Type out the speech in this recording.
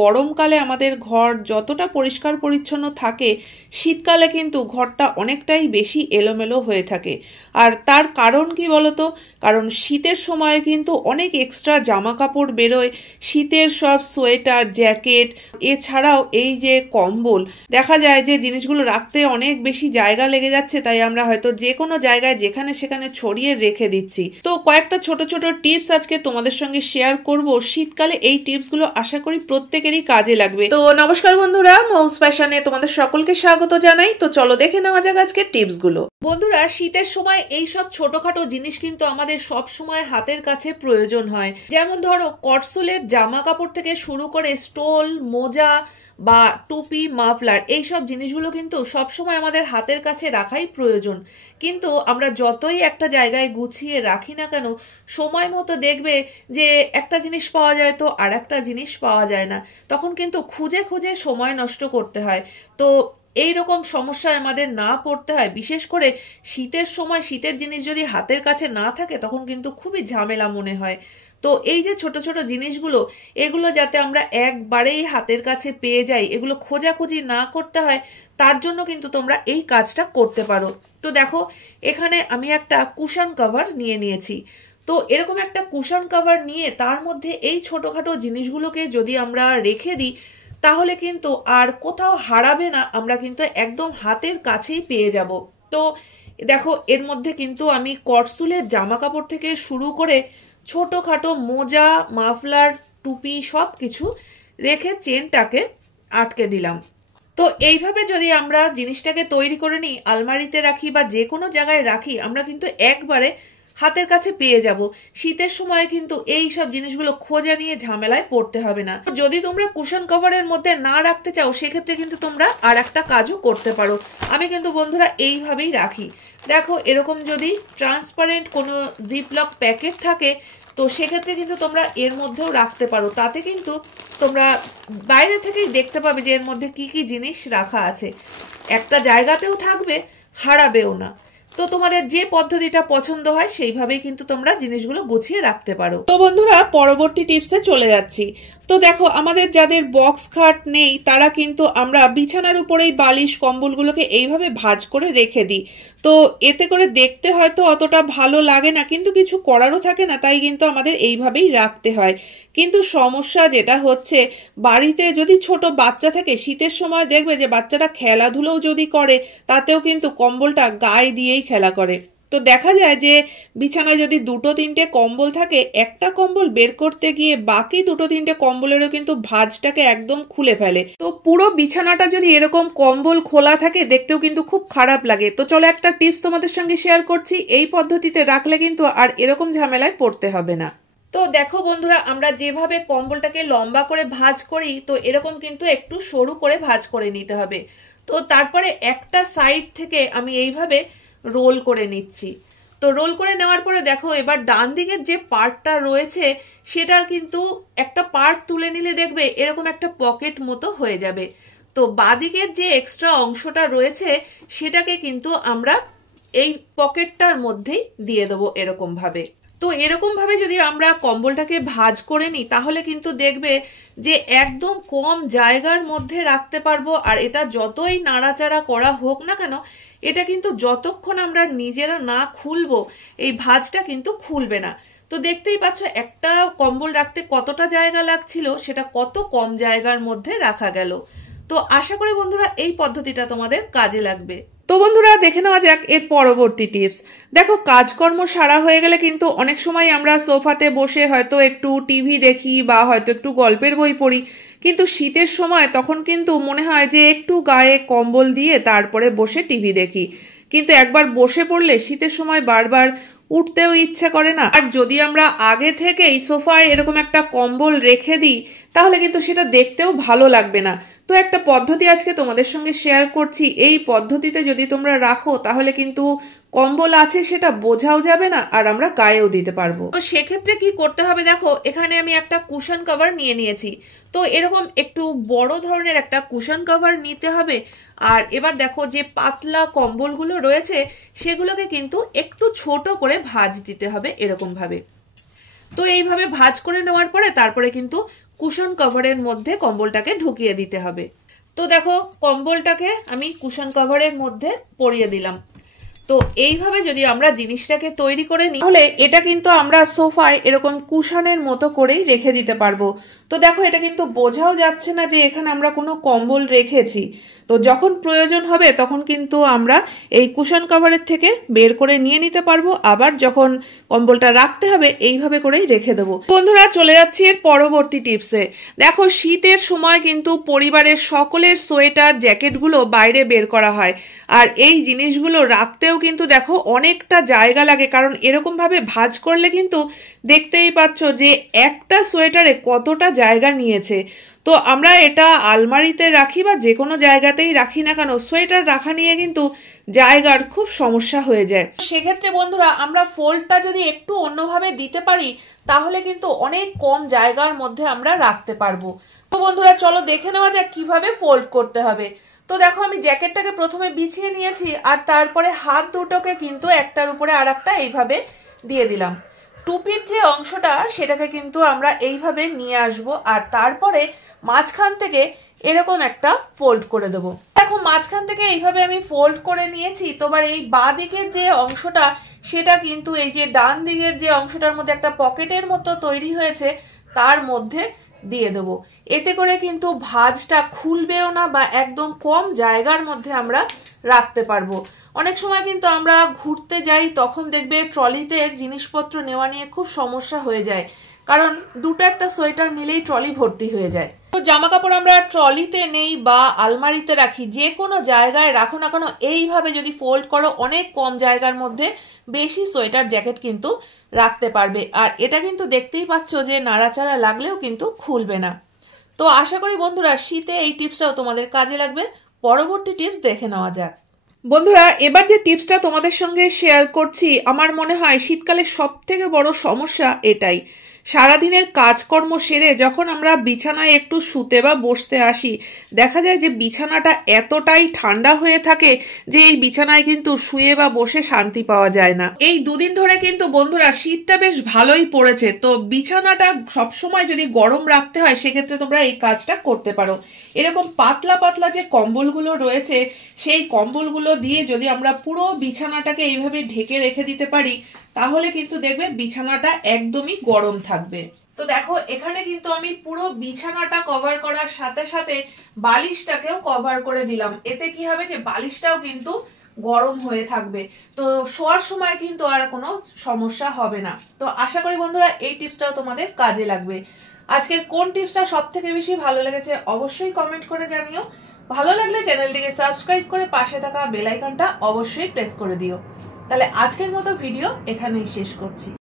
গরমকালে আমাদের ঘর যতটা পরিষ্কার পরিচ্ছন্ন থাকে, শীতকালে কিন্তু ঘরটা অনেকটাই বেশি এলোমেলো হয়ে থাকে। আর তার কারণ কি বলতো? কারণ শীতের সময় কিন্তু অনেক এক্সট্রা জামা কাপড় বেরোয়, শীতের সব সোয়েটার, জ্যাকেট, এছাড়াও এই যে কম্বল, দেখা যায় যে জিনিসগুলো রাখতে অনেক বেশি জায়গা লেগে যাচ্ছে, তাই আমরা হয়তো যে কোনো জায়গায় যেখানে সেখানে ছড়িয়ে রেখে দিচ্ছি। তো কয়েকটা ছোট ছোট টিপস আজকে তোমাদের সঙ্গে শেয়ার করব। শীতকালে এই টিপসগুলো আশা করি প্রত্যেকেরই কাজে লাগবে। তো নমস্কার বন্ধুরা, মৌস ফ্যাশনে তোমাদের সকলকে স্বাগত জানাই। তো চলো দেখে নেওয়া যাক আজকে টিপসগুলো। বন্ধুরা, শীতের সময় এই সব ছোটখাটো জিনিস কিন্তু আমাদের সব সময় হাতের কাছে প্রয়োজন হয়। যেমন ধরো কটসুলের জামা কাপড় থেকে শুরু করে স্টোল, মোজা বা টুপি, মাফলার, এইসব জিনিসগুলো কিন্তু সবসময় আমাদের হাতের কাছে রাখাই প্রয়োজন। কিন্তু আমরা যতই একটা জায়গায় গুছিয়ে রাখি না কেন, সময় মতো দেখবে যে একটা জিনিস পাওয়া যায় তো আর একটা জিনিস পাওয়া যায় না, তখন কিন্তু খুঁজে খুঁজে সময় নষ্ট করতে হয়। তো এই রকম সমস্যায় আমাদের না পড়তে হয়। বিশেষ করে শীতের সময় শীতের জিনিস যদি হাতের কাছে না থাকে তখন কিন্তু খুবই ঝামেলা মনে হয়। তো এই যে ছোট ছোট জিনিসগুলো, এগুলো যাতে আমরা একবারেই হাতের কাছে পেয়ে যাই, এগুলো খোঁজাখুঁজি না করতে হয়, তার জন্য কিন্তু তোমরা এই কাজটা করতে পারো। তো দেখো, এখানে আমি একটা কুশন কভার নিয়ে নিয়েছি। তো এরকম একটা কুশন কভার নিয়ে তার মধ্যে এই ছোটখাটো জিনিসগুলোকে যদি আমরা রেখে দিই, তাহলে কিন্তু আর কোথাও হারাবে না, আমরা কিন্তু একদম হাতের কাছেই পেয়ে যাব। তো দেখো, এর মধ্যে কিন্তু আমি কটসুলের জামা কাপড় থেকে শুরু করে ছোটখাটো মোজা, মাফলার, টুপি সব কিছু রেখে চেনটাকে আটকে দিলাম। তো এইভাবে যদি আমরা জিনিসটাকে তৈরি করে নিই, আলমারিতে রাখি বা যে কোনো জায়গায় রাখি, আমরা কিন্তু একবারে হাতের কাছে পেয়ে যাব। শীতের সময় কিন্তু এই সব জিনিসগুলো খোঁজা নিয়ে ঝামেলায় পড়তে হবে না। যদি তোমরা কুশন কভারের মধ্যে না রাখতে চাও, সেক্ষেত্রে কিন্তু তোমরা আর একটা কাজও করতে পারো। আমি কিন্তু বন্ধুরা এইভাবেই রাখি। দেখো, এরকম যদি ট্রান্সপারেন্ট কোনো জিপলক প্যাকেট থাকে, তো সেক্ষেত্রে কিন্তু তোমরা এর মধ্যেও রাখতে পারো। তাতে কিন্তু তোমরা বাইরে থেকেই দেখতে পাবে যে এর মধ্যে কি কি জিনিস রাখা আছে। একটা জায়গাতেও থাকবে, হারাবেও না। তো তোমাদের যে পদ্ধতিটা পছন্দ হয় সেইভাবেই কিন্তু তোমরা জিনিসগুলো গুছিয়ে রাখতে পারো। তো বন্ধুরা, পরবর্তী টিপসে চলে যাচ্ছি। তো দেখো, আমাদের যাদের বক্স খাট নেই, তারা কিন্তু আমরা বিছানার উপরেই বালিশ, কম্বলগুলোকে এইভাবে ভাঁজ করে রেখে দিই। তো এতে করে দেখতে হয়তো অতটা ভালো লাগে না, কিন্তু কিছু করারও থাকে না, তাই কিন্তু আমাদের এইভাবেই রাখতে হয়। কিন্তু সমস্যা যেটা হচ্ছে, বাড়িতে যদি ছোট বাচ্চা থাকে, শীতের সময় দেখবে যে বাচ্চারা খেলাধুলোও যদি করে, তাতেও কিন্তু কম্বলটা গায়ে দিয়েই খেলা করে। তো দেখা যায় যে বিছানায় যদি দুটো তিনটে কম্বল থাকে, একটা কম্বল বের করতে গিয়ে বাকি দুটো তিনটে কম্বলেরও কিন্তু ভাঁজটাকে একদম খুলে ফেলে। তো পুরো বিছানাটা যদি এরকম কম্বল খোলা থাকে, দেখতেও কিন্তু খুব খারাপ লাগে। তো চলো একটা টিপস তোমাদের সঙ্গে শেয়ার করছি। এই পদ্ধতিতে রাখলে কিন্তু আর এরকম ঝামেলায় পড়তে হবে না। তো দেখো বন্ধুরা, আমরা যেভাবে কম্বলটাকে লম্বা করে ভাঁজ করি, তো এরকম কিন্তু একটু সরু করে ভাঁজ করে নিতে হবে। তো তারপরে একটা সাইড থেকে আমি এইভাবে রোল করে নিচ্ছি। তো রোল করে নেওয়ার পরে দেখো, এবার ডান দিকের যে পার্টটা রয়েছে, সেটার কিন্তু একটা পার্ট তুলে নিলে দেখবে এরকম একটা পকেট মতো হয়ে যাবে। তো বাঁদিকের যে এক্সট্রা অংশটা রয়েছে, সেটাকে কিন্তু আমরা এই পকেটটার মধ্যেই দিয়ে দেবো এরকম ভাবে। তো এরকম ভাবে যদি আমরা কম্বলটাকে ভাঁজ করে নিই, তাহলে কিন্তু দেখবে যে একদম কম জায়গার মধ্যে রাখতে পারবো। আর এটা যতই নাড়াচাড়া করা হোক না কেন, এটা কিন্তু যতক্ষণ আমরা নিজেরা না খুলবো, এই ভাঁজটা কিন্তু খুলবে না। তো দেখতেই পাচ্ছ, একটা কম্বল রাখতে কতটা জায়গা লাগছিল, সেটা কত কম জায়গার মধ্যে রাখা গেল। তো আশা করি বন্ধুরা এই পদ্ধতিটা তোমাদের কাজে লাগবে। তো বন্ধুরা, দেখে নেওয়া যাক এর পরবর্তী টিপস। দেখো, কাজকর্ম সারা হয়ে গেলে কিন্তু অনেক সময় আমরা সোফাতে বসে হয়তো একটু টিভি দেখি বা হয়তো একটু গল্পের বই পড়ি, কিন্তু শীতের সময় তখন কিন্তু মনে হয় যে একটু গায়ে কম্বল দিয়ে তারপরে বসে টিভি দেখি। কিন্তু একবার বসে পড়লে শীতের সময় বারবার উঠতেও ইচ্ছে করে না। আর যদি আমরা আগে থেকেই সোফায় এরকম একটা কম্বল রেখে দিই, তাহলে কিন্তু সেটা দেখতেও ভালো লাগবে না। তো একটা পদ্ধতি আজকে তোমাদের সঙ্গে শেয়ার করছি। এই পদ্ধতিতে যদি তোমরা রাখো, তাহলে কিন্তু কম্বল আছে সেটা বোঝাও যাবে না, আর আমরা গায়েও দিতে পারবো। তো সেক্ষেত্রে কি করতে হবে, দেখো এখানে আমি একটা কুশন কভার নিয়ে নিয়েছি। তো এরকম একটু বড় ধরনের একটা কুশন কভার নিতে হবে। আর এবার দেখো, যে পাতলা কম্বলগুলো রয়েছে, সেগুলোকে কিন্তু একটু ছোট করে ভাঁজ দিতে হবে এরকম ভাবে। তো এইভাবে ভাঁজ করে নেওয়ার পরে তারপরে কিন্তু কুশন কভারের মধ্যে কম্বলটাকে ঢুকিয়ে দিতে হবে। তো দেখো কম্বলটাকে আমি কুশন কভারের মধ্যে পরিয়ে দিলাম। তো এইভাবে যদি আমরা জিনিসটাকে তৈরি করে নিই তাহলে এটা কিন্তু আমরা সোফায় এরকম কুশনের মতো করেই রেখে দিতে পারবো। তো দেখো এটা কিন্তু বোঝাও যাচ্ছে না যে এখানে আমরা কোনো কম্বল রেখেছি। তো যখন প্রয়োজন হবে তখন কিন্তু আমরা এই কুশন কভারের থেকে বের করে নিয়ে নিতে পারবো, আবার যখন কম্বলটা রাখতে হবে এইভাবে করেই রেখে দেবো। বন্ধুরা চলে যাচ্ছি এর পরবর্তী টিপসে। দেখো শীতের সময় কিন্তু পরিবারের সকলের সোয়েটার জ্যাকেটগুলো বাইরে বের করা হয়, আর এই জিনিসগুলো রাখতেও কিন্তু দেখো অনেকটা জায়গা লাগে, কারণ এরকমভাবে ভাঁজ করলে কিন্তু দেখতেই পাচ্ছ যে একটা সোয়েটারে কতটা জায়গা নিয়েছে। তো আমরা এটা আলমারিতে রাখি বা যে কোনো জায়গাতেই রাখি না কেন, সোয়েটার রাখা নিয়ে কিন্তু জায়গার খুব সমস্যা হয়ে যায়। সেক্ষেত্রে বন্ধুরা আমরা ফোল্ডটা যদি একটু অন্যভাবে দিতে পারি তাহলে কিন্তু অনেক কম জায়গার মধ্যে আমরা রাখতে পারবো। তো বন্ধুরা চলো দেখে নেওয়া যাক কিভাবে ফোল্ড করতে হবে। তো দেখো আমি জ্যাকেটটাকে প্রথমে বিছিয়ে নিয়েছি, আর তারপরে হাত দুটোকে কিন্তু একটার উপরে আর একটা এইভাবে দিয়ে দিলাম। টুপির যে অংশটা সেটাকে কিন্তু আমরা এইভাবে নিয়ে আসব, আর তারপরে মাঝখান থেকে এরকম একটা ফোল্ড করে দেবো। দেখো মাঝখান থেকে এইভাবে আমি ফোল্ড করে নিয়েছি। তোমার এই বাঁ দিকের যে অংশটা সেটা কিন্তু এই যে ডান দিকের যে অংশটার মধ্যে একটা পকেটের মতো তৈরি হয়েছে তার মধ্যে দিয়ে দেবো। এতে করে কিন্তু ভাঁজটা খুলবেও না বা একদম কম জায়গার মধ্যে আমরা রাখতে পারবো। অনেক সময় কিন্তু আমরা ঘুরতে যাই তখন দেখবে ট্রলিতে জিনিসপত্র নেওয়া নিয়ে খুব সমস্যা হয়ে যায়, কারণ দুটো একটা সোয়েটার নিলেই ট্রলি ভর্তি হয়ে যায়। তো জামা কাপড় আমরা ট্রলিতে নেই বা আলমারিতে রাখি, যে কোনো জায়গায় রাখো না কেন এইভাবে যদি ফোল্ড করো অনেক কম জায়গার মধ্যে বেশি সোয়েটার জ্যাকেট কিন্তু রাখতে পারবে। আর এটা কিন্তু দেখতেই পাচ্ছ যে নাড়াচাড়া লাগলেও কিন্তু খুলবে না। তো আশা করি বন্ধুরা শীতে এই টিপসটাও তোমাদের কাজে লাগবে। পরবর্তী টিপস দেখে নেওয়া যাক। বন্ধুরা এবার যে টিপসটা তোমাদের সঙ্গে শেয়ার করছি, আমার মনে হয় শীতকালে সবথেকে বড় সমস্যা এটাই। সারাদিনের কাজকর্ম সেরে যখন আমরা বিছানায় একটু শুতে বা বসতে আসি, দেখা যায় যে বিছানাটা এতটাই ঠান্ডা হয়ে থাকে যে এই বিছানায় কিন্তু শুয়ে বা বসে শান্তি পাওয়া যায় না। এই দুদিন ধরে কিন্তু বন্ধুরা শীতটা বেশ ভালোই পড়েছে, তো বিছানাটা সবসময় যদি গরম রাখতে হয় সেক্ষেত্রে তোমরা এই কাজটা করতে পারো। এরকম পাতলা পাতলা যে কম্বলগুলো রয়েছে সেই কম্বলগুলো দিয়ে যদি আমরা পুরো বিছানাটাকে এইভাবে ঢেকে রেখে দিতে পারি তাহলে কিন্তু দেখবে বিছানাটা একদমই গরম থাকবে। তো দেখো এখানে কিন্তু আমি পুরো বিছানাটা কভার করার সাথে সাথে বালিশটাকেও কভার করে দিলাম। এতে কি হবে যে বালিশটাও কিন্তু গরম হয়ে থাকবে, তো শোয়ার সময় কিন্তু আর কোনো সমস্যা হবে না। তো আশা করি বন্ধুরা এই টিপসটাও তোমাদের কাজে লাগবে। আজকের কোন টিপসটা সব থেকে বেশি ভালো লেগেছে অবশ্যই কমেন্ট করে জানিও। ভালো লাগলে চ্যানেলটিকে সাবস্ক্রাইব করে পাশে থাকা বেল আইকনটা অবশ্যই প্রেস করে দিও। তাহলে আজকের মতো ভিডিও এখানেই শেষ করছি।